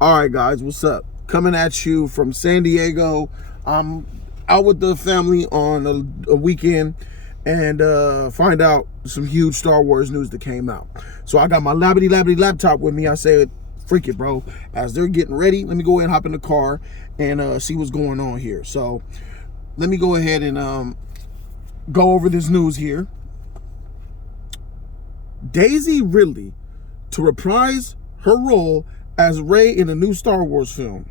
All right, guys, what's up? Coming at you from San Diego. I'm out with the family on a weekend and find out some huge Star Wars news that came out. So I got my labbity laptop with me. I said, freak it, bro. As they're getting ready, let me go ahead and hop in the car and see what's going on here. So let me go ahead and go over this news here. Daisy Ridley to reprise her role as Rey in a new Star Wars film.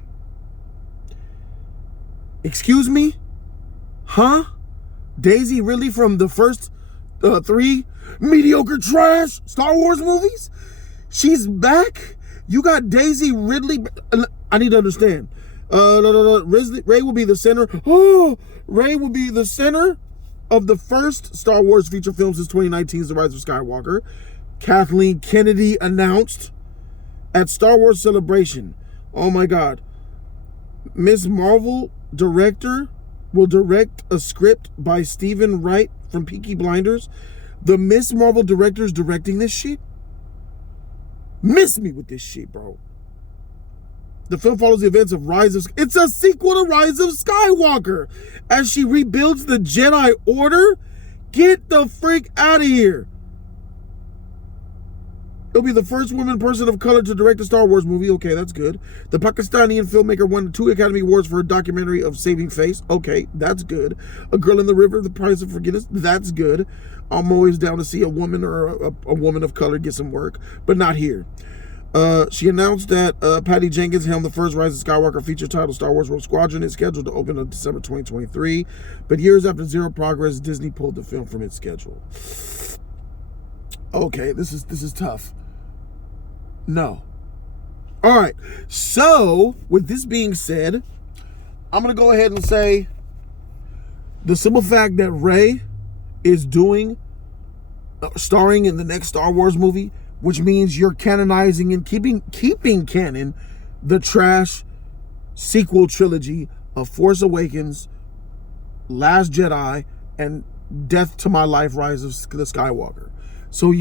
Excuse me? Huh? Daisy Ridley from the first 3 mediocre trash Star Wars movies? She's back? You got Daisy Ridley? I need to understand. Rey will be the center. Oh, Rey will be the center of the first Star Wars feature film since 2019's The Rise of Skywalker. Kathleen Kennedy announced at Star Wars Celebration. Oh my God. Ms. Marvel director will direct a script by Stephen Wright from Peaky Blinders. The Miss Marvel director's directing this shit? Miss me with this shit, bro. The film follows the events of It's a sequel to Rise of Skywalker as she rebuilds the Jedi Order. Get the freak out of here. It'll be the first person of color to direct a Star Wars movie. Okay, that's good. The Pakistani filmmaker won 2 Academy Awards for her documentary of Saving Face. Okay, that's good. A Girl in the River, The Price of Forgiveness. That's good. I'm always down to see a woman or a woman of color get some work, but not here. She announced that Patty Jenkins helmed the first Rise of Skywalker feature titled Star Wars Rogue Squadron. Is scheduled to open in December 2023, but years after zero progress, Disney pulled the film from its schedule. Okay, this is tough. No. All right. So, with this being said, I'm going to go ahead and say the simple fact that Rey is starring in the next Star Wars movie, which means you're canonizing and keeping canon the trash sequel trilogy of Force Awakens, Last Jedi, and Death to My Life, Rise of the Skywalker. So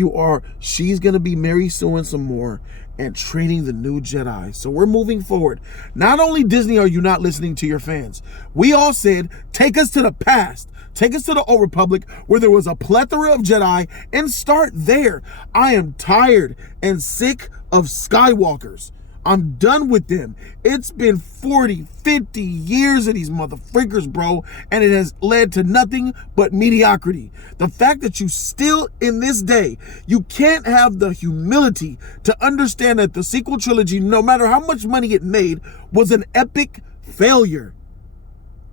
she's going to be Mary Sue and some more and training the new Jedi. So we're moving forward. Not only Disney are you not listening to your fans, we all said, take us to the past. Take us to the Old Republic where there was a plethora of Jedi and start there. I am tired and sick of Skywalkers. I'm done with them. It's been 40, 50 years of these motherfreakers, bro, and it has led to nothing but mediocrity. The fact that you still, in this day, you can't have the humility to understand that the sequel trilogy, no matter how much money it made, was an epic failure.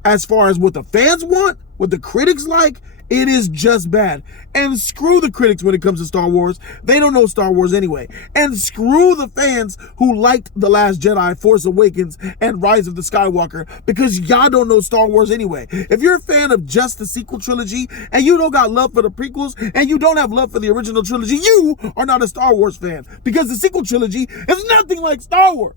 As far as what the fans want, what the critics like, it is just bad. And screw the critics when it comes to Star Wars. They don't know Star Wars anyway. And screw the fans who liked The Last Jedi, Force Awakens, and Rise of the Skywalker, because y'all don't know Star Wars anyway. If you're a fan of just the sequel trilogy and you don't got love for the prequels and you don't have love for the original trilogy, you are not a Star Wars fan, because the sequel trilogy is nothing like Star Wars.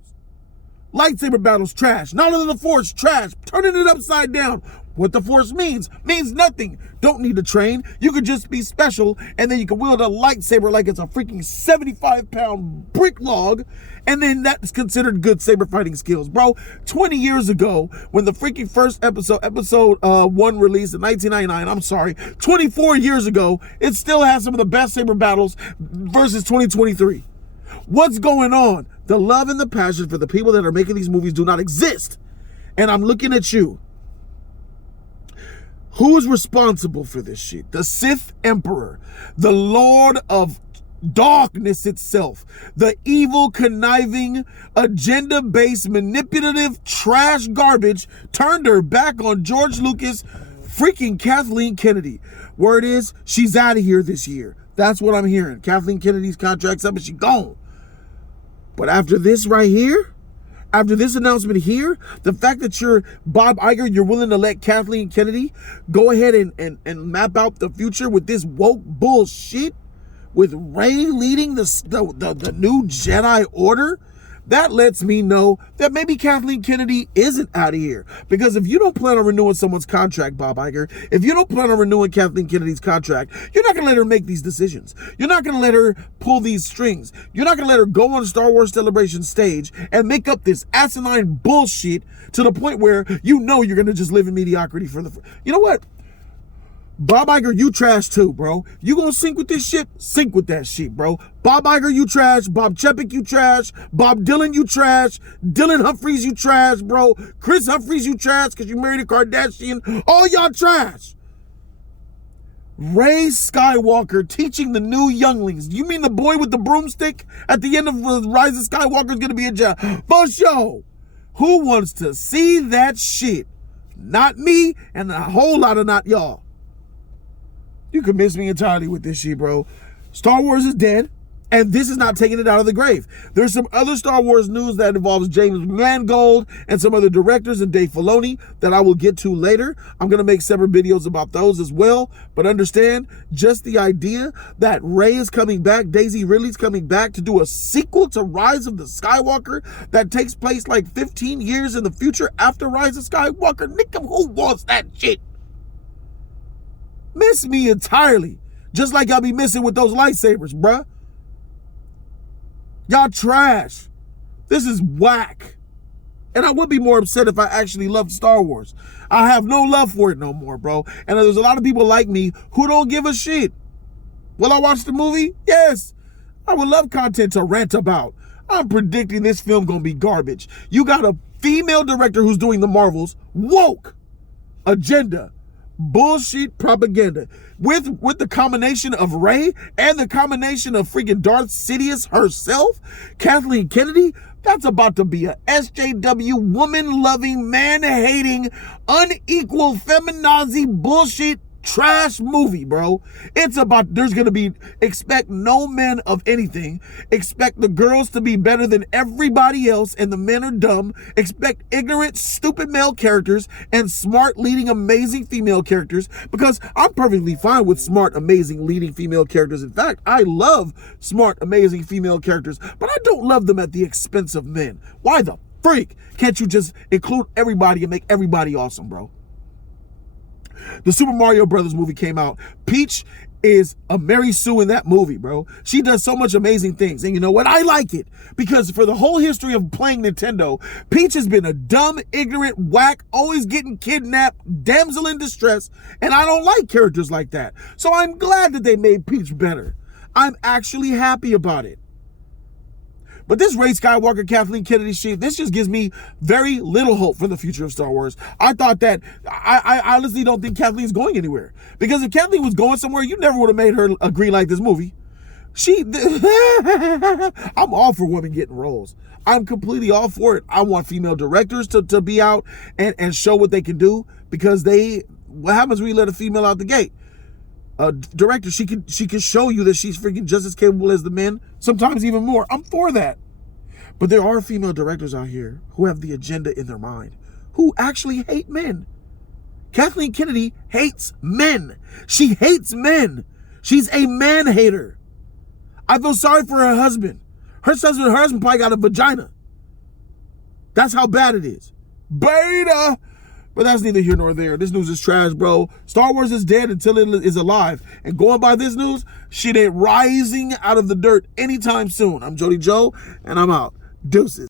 Lightsaber battles, trash. Knowledge of the Force, trash. Turning it upside down. What the Force means nothing. Don't need to train. You could just be special, and then you can wield a lightsaber like it's a freaking 75-pound brick log, and then that's considered good saber fighting skills. Bro, 20 years ago, when the freaking first episode 1 released in 1999, I'm sorry, 24 years ago, it still has some of the best saber battles versus 2023. What's going on? The love and the passion for the people that are making these movies do not exist. And I'm looking at you. Who is responsible for this shit? The Sith Emperor, the Lord of Darkness itself, the evil, conniving, agenda-based, manipulative, trash garbage turned her back on George Lucas, freaking Kathleen Kennedy. Word is, she's out of here this year. That's what I'm hearing. Kathleen Kennedy's contract's up and she's gone. But after this right here, after this announcement here, the fact that you're Bob Iger, you're willing to let Kathleen Kennedy go ahead and map out the future with this woke bullshit, with Rey leading the new Jedi Order, that lets me know that maybe Kathleen Kennedy isn't out of here. Because if you don't plan on renewing someone's contract, Bob Iger, if you don't plan on renewing Kathleen Kennedy's contract, you're not going to let her make these decisions. You're not going to let her pull these strings. You're not going to let her go on a Star Wars Celebration stage and make up this asinine bullshit to the point where you know you're going to just live in mediocrity for the... You know what? Bob Iger, you trash too, bro. You gonna sync with this shit? Sync with that shit, bro. Bob Iger, you trash. Bob Chapek, you trash. Bob Dylan, you trash. Dylan Humphreys, you trash, bro. Chris Humphreys, you trash because you married a Kardashian. All y'all trash. Rey Skywalker teaching the new younglings. You mean the boy with the broomstick at the end of Rise of Skywalker is gonna be in jail? For sure. Who wants to see that shit? Not me and a whole lot of not y'all. You convinced me entirely with this shit, bro. Star Wars is dead, and this is not taking it out of the grave. There's some other Star Wars news that involves James Mangold and some other directors and Dave Filoni that I will get to later. I'm going to make separate videos about those as well. But understand, just the idea that Rey is coming back, Daisy Ridley's coming back to do a sequel to Rise of the Skywalker that takes place like 15 years in the future after Rise of Skywalker. Nigga, who wants that shit? Miss me entirely. Just like y'all be missing with those lightsabers, bruh. Y'all trash. This is whack. And I would be more upset if I actually loved Star Wars. I have no love for it no more, bro. And there's a lot of people like me who don't give a shit. Will I watch the movie? Yes. I would love content to rant about. I'm predicting this film gonna be garbage. You got a female director who's doing the Marvels. Woke agenda. Bullshit propaganda with the combination of Rey and the combination of freaking Darth Sidious herself, Kathleen Kennedy. That's about to be a SJW woman-loving, man-hating, unequal feminazi bullshit trash movie, bro. It's about, there's gonna be, expect no men of anything. Expect the girls to be better than everybody else and the men are dumb. Expect ignorant, stupid male characters and smart, leading, amazing female characters, because I'm perfectly fine with smart, amazing, leading female characters. In fact, I love smart, amazing female characters, but I don't love them at the expense of men. Why the freak can't you just include everybody and make everybody awesome, bro? The Super Mario Brothers movie came out. Peach is a Mary Sue in that movie, bro. She does so much amazing things. And you know what? I like it. Because for the whole history of playing Nintendo, Peach has been a dumb, ignorant, whack, always getting kidnapped, damsel in distress. And I don't like characters like that. So I'm glad that they made Peach better. I'm actually happy about it. But this Rey Skywalker, Kathleen Kennedy shit, this just gives me very little hope for the future of Star Wars. I thought that, I honestly don't think Kathleen's going anywhere. Because if Kathleen was going somewhere, you never would have made her agree like this movie. I'm all for women getting roles. I'm completely all for it. I want female directors to be out and show what they can do. Because what happens when you let a female out the gate? A director, she can show you that she's freaking just as capable as the men, sometimes even more. I'm for that. But there are female directors out here who have the agenda in their mind, who actually hate men. Kathleen Kennedy hates men. She hates men. She's a man-hater. I feel sorry for her husband. Her husband probably got a vagina. That's how bad it is. Beta! But that's neither here nor there. This news is trash, bro. Star Wars is dead until it is alive. And going by this news, shit ain't rising out of the dirt anytime soon. I'm Jody Joe, and I'm out. Deuces.